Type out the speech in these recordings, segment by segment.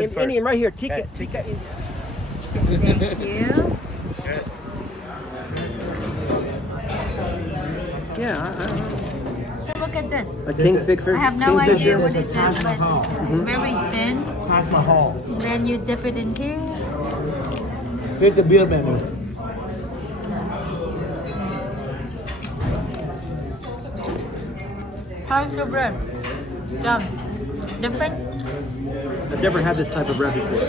Indian right here, Tikka, Tikka Indian. Thank you. Yeah, Look at this. a kingfisher. I have no idea what this is, but it's very thin. Taj Mahal. Then you dip it in here. Here's the beer menu. How's your bread? Done. Different? I've never had this type of bread before.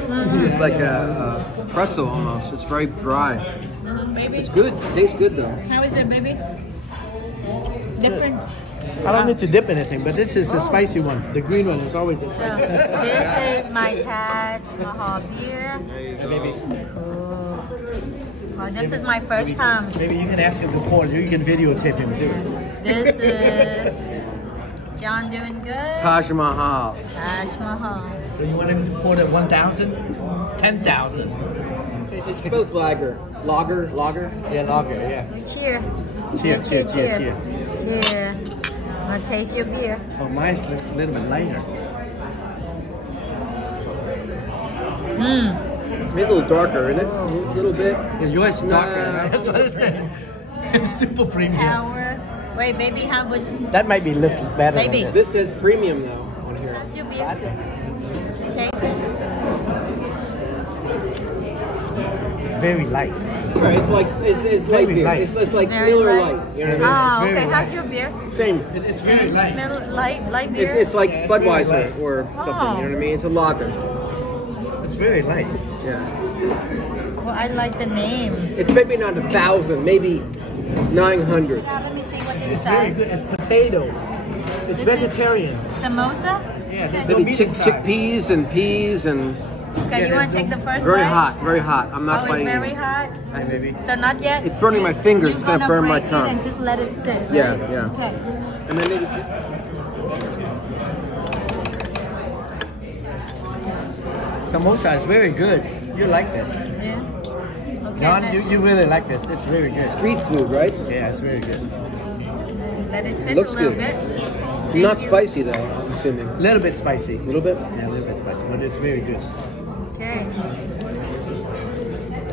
It's like a pretzel almost. It's very dry. Baby? It's good. Tastes good though. How is it, baby? Different. I don't need to dip anything, but this is the spicy one. The green one is always the So, spicy. this is my Taj Mahal beer. Maybe, Oh, this is my first time. maybe you can ask him to pour. You can videotape him too. This is John doing good. Taj Mahal. Taj Mahal. So you want him to pour the 1,000? 10,000. It's both lager. Lager. Yeah, lager, yeah. Cheer. Cheer. Cheer. Want to taste your beer? Oh, mine's a little bit lighter. It's a little darker, isn't it? A little bit. Yeah, yours is darker, right? That's what it said. It's super premium. Power. Wait, baby, how was it? That might be a little better Maybe. than this. This says premium though on here. How's your beer? Taste it. Very light. Right, it's like it's light Very beer. light. It's like Very Miller light. Lite. You know what I Oh, very okay. light. How's your beer? mean? Same. It's very light. Light beer. It's like Yeah, it's very Budweiser light. or something. Oh. You know what I mean? It's a lager. It's very light. Yeah. Well, I like the name. It's maybe not 1,000, maybe 900. Let me see what's It's very inside. good. It's potato. It's vegetarian. Samosa? Yeah, there's no Maybe meat inside. chickpeas and peas and Okay, you want to take the first very bite? hot, very hot. I'm not Oh, it's biting very it. hot? Hi, baby. So not yet? It's burning my fingers. It's You're gonna burn my break it tongue. and just let it sit, right? Yeah, yeah. Okay. And then maybe Samosa is very good. You like this. Yeah. Okay, John, then you really like this. It's very good. street food, right? Yeah, it's very good. let it sit Looks a little good. bit. Not spicy though, I'm assuming. A little bit spicy. A little bit. Yeah, a little bit spicy, but it's very good. Okay.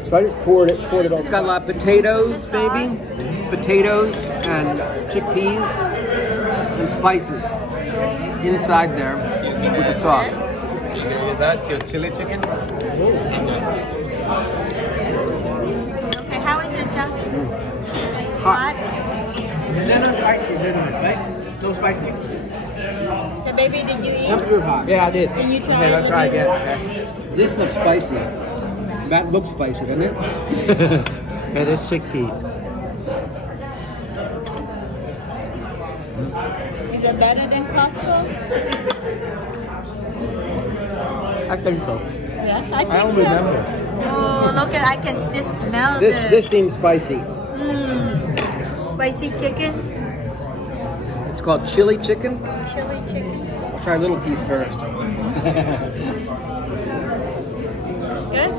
So I just poured it on. It's got a lot of potatoes, maybe. Potatoes and chickpeas and spices inside there with the sauce. That's your chili chicken. Okay, how is it, John? Hot. Little spicy, little bit, right? No spicy. So, baby, did you eat? Temperature hot. Yeah, I did. Can you try Okay, it? I'll try again. Okay. This looks spicy. That looks spicy, doesn't it? Okay, this chickpea. Is it better than Costco? I think so. Yeah, I think I don't so. remember. Oh, look at, I can just smell This seems spicy. spicy chicken, It's called chili chicken. chili chicken. I'll try a little piece first. It's good?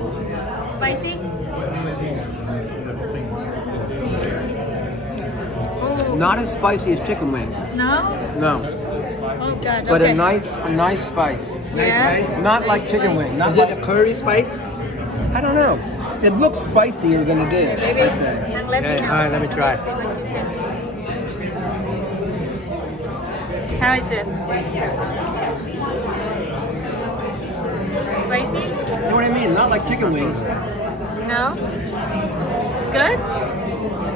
Spicy? Not as spicy as chicken wing. No? No. Oh, God. But okay. a nice spice. Yeah. Nice. Not like chicken wing. Not Is like, it a curry spice? I don't know. It looks spicier than it is, Maybe. I'd say. Then let me Okay, know. all right, let me try. See what you think. How is it? Spicy? You know what I mean? Not like chicken wings. No? It's good?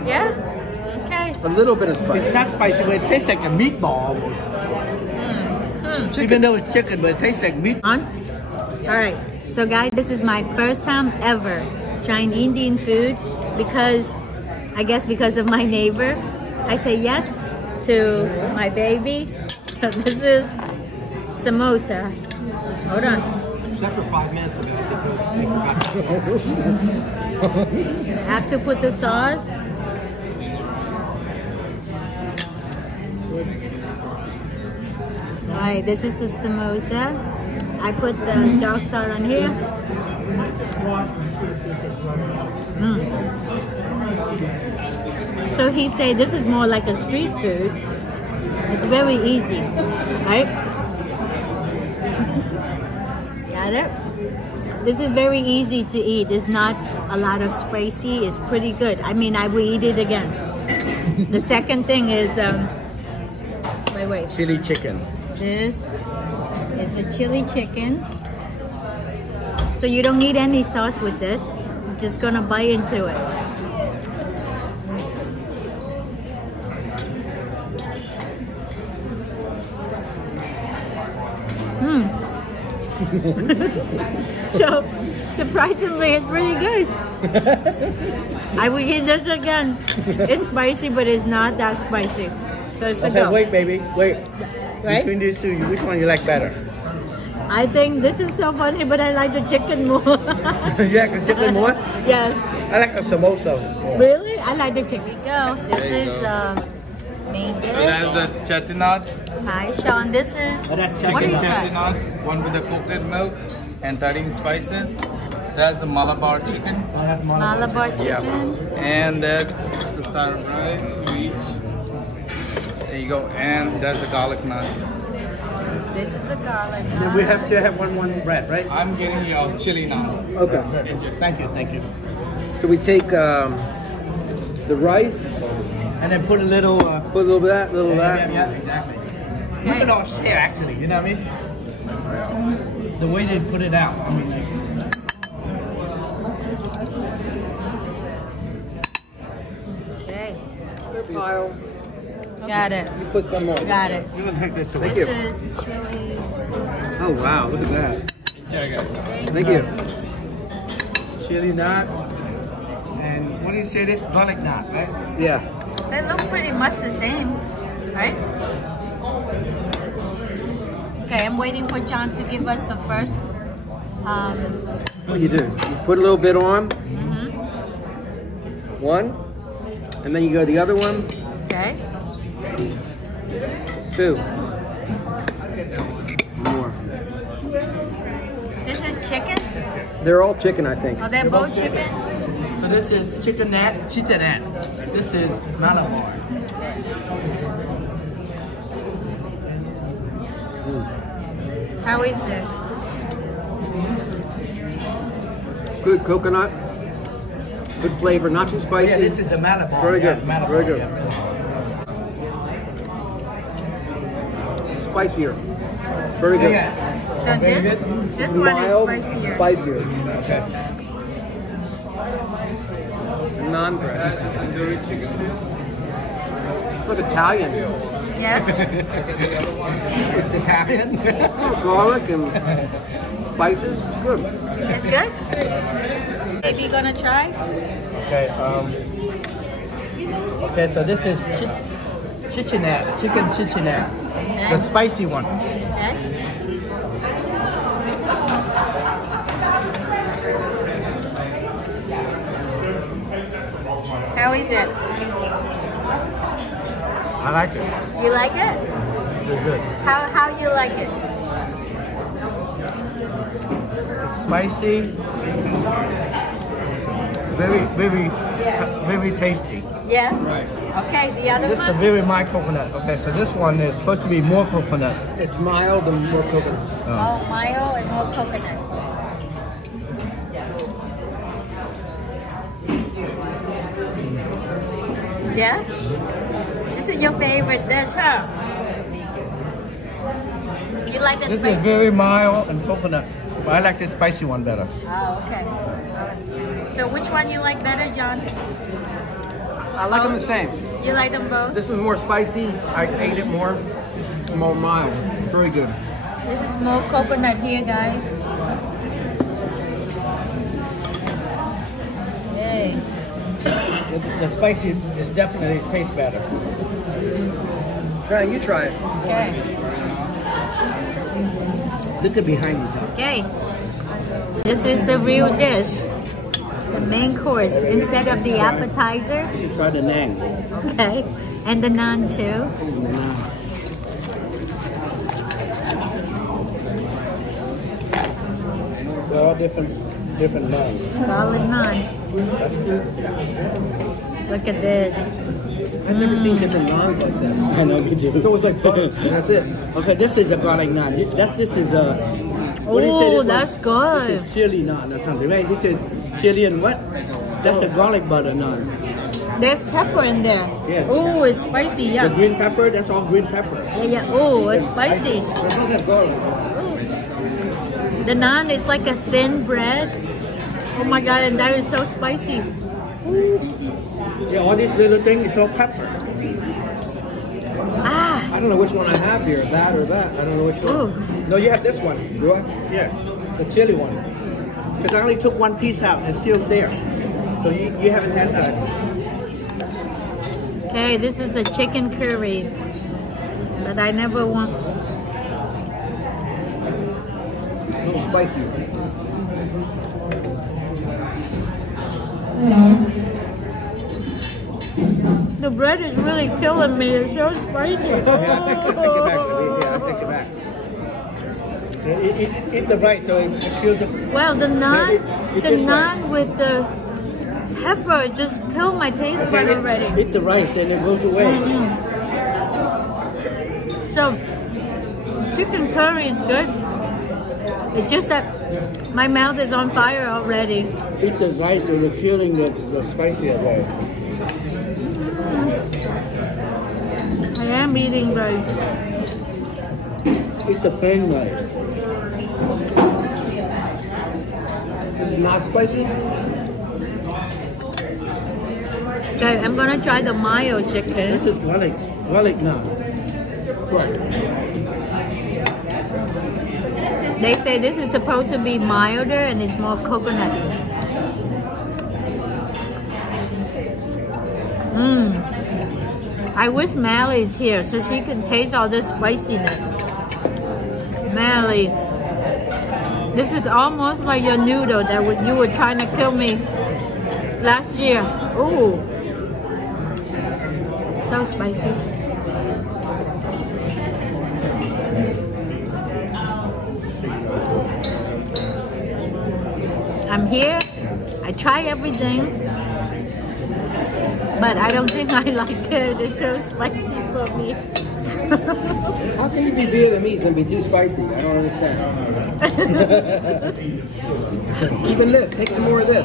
Yeah? Okay. A little bit of spice. It's not spicy, but it tastes like a meatball almost. Even though it's chicken, but it tastes like meat. On? Alright, so guys, this is my first time ever trying Indian food because, I guess because of my neighbor. I say yes to my baby. So this is Samosa. Hold on. Except for 5 minutes ago, I forgot. I have to put the sauce. Alright, this is the samosa. I put the dark salt on here. So he said this is more like a street food. It's very easy, right? Got get it? This is very easy to eat. It's not a lot of spicy. It's pretty good. I mean, I will eat it again. The second thing is the wait. Chili chicken. This is the chili chicken. So you don't need any sauce with this. You're just gonna bite into it. So surprisingly, it's pretty good. I will eat this again. It's spicy, but it's not that spicy. So it's a Okay, go. wait, baby, wait. Right? Between these two, which one you like better? I think this is so funny, but I like the chicken more. You like the chicken more? Yes. I like the samosa more. Really? I like the chicken. Go. This is the main dish. That's the chettinad. Hi, Sean. This is Oh, that's what chicken is that? Chettinad, one with the coconut milk and 13 spices. That's the Malabar chicken. Oh, that's Malabar chicken. And that's the sour rice, sweet. There you go. And that's the garlic naan. This is the garlic. Then we have to have one bread, right? I'm getting you a chili naan. Okay. Thank you, thank you. So we take the rice, And then put a little. put a little bit of that, a little of that. Yeah, exactly. You can all share actually, you know what I mean? The way they put it out. I mean, like, Okay. Pile. Got it. You put some more. Got it. you can take this away. Thank you. This is chili. Oh wow, look at that. Check it. Thank you. Chili naan. And what do you say this? Garlic naan, right? Yeah. They look pretty much the same, right? Okay, I'm waiting for John to give us the first. What you do? You put a little bit on. One, and then you go the other one. Okay. Two. More. This is chicken. They're all chicken, I think. Oh, they're both chicken. So this is chicken naan. This is Malabar. How is it? Good coconut. Good flavor, not too spicy. Yeah, this is the Malabar. Very Yeah, good. Malabar, Very good. yeah. Spicier. Very good. Yeah. So Very this good. this one Mild, is spicier. spicier. Okay. Naan bread. Look Italian. Yeah. It's Italian. Garlic and spices. Good. It's good. Maybe you gonna try? Okay. Okay. So this is chichinat, chicken chichinat, the spicy one. Okay. How is it? I like it. You like it? It's good. How you like it? It's spicy. Very tasty. Yeah. Okay. The other This is a one. very mild coconut. Okay, so this one is supposed to be more coconut. It's mild and more coconut. Oh, mayo and more coconut. Yeah? This is your favorite dish, huh? You like the This spicy? is very mild and coconut. But I like the spicy one better. Oh, okay. So which one you like better, John? I like them the same. You like them both? This is more spicy. I ate it more. This is more mild. Very good. This is more coconut here, guys. Yay. The spicy is definitely tastes better. Try it. You try it. Okay. Look at behind you, John. Okay. This is the real dish. The main course instead of the appetizer. You try the naan. Okay. And the naan too. They're all different naans. Garlic naan. Look at this. I've never seen different naans like that. I know you do. So it's like butter. That's it. Okay, this is a garlic naan. This is a. What do you say Oh, this that's one? good. This is chili naan or something, right? This is chili and what? That's the garlic butter naan. There's pepper in there. Yeah. Oh, it's spicy. The Yeah. green pepper, that's all green pepper. Yeah. Oh, it's spicy. There's not that garlic. The naan is like a thin bread. Oh my god, and that is so spicy. Yeah, all these little things is all pepper. Ah. I don't know which one I have here, that or that. I don't know which one. Oh. No, you have this one. Do I? Yeah, the chili one. Because I only took one piece out. It's still there. So you haven't had that. Okay, this is the chicken curry that I never want. A little spicy. The bread is really killing me. It's so spicy. Yeah, I take it back. Yeah, I take it back. Eat the rice so it feels the... Well, the naan, Eat the this naan with the pepper just killed my taste bud already. Eat the rice, then it goes away. So, chicken curry is good. It's just that my mouth is on fire already. Eat the rice so you're killing the spicy away. I am eating rice. Eat the plain rice. This is not spicy? Okay, I'm gonna try the Mayo chicken. This is garlic naan. Right. They say this is supposed to be milder and it's more coconut. I wish Mally's here so she can taste all this spiciness. Mally, this is almost like your noodle that you were trying to kill me last year. Ooh, so spicy. I'm here. I try everything, but I don't think I like it. It's so spicy for me. How can you be Vietnamese and be too spicy? I don't understand. Even this, take some more of this.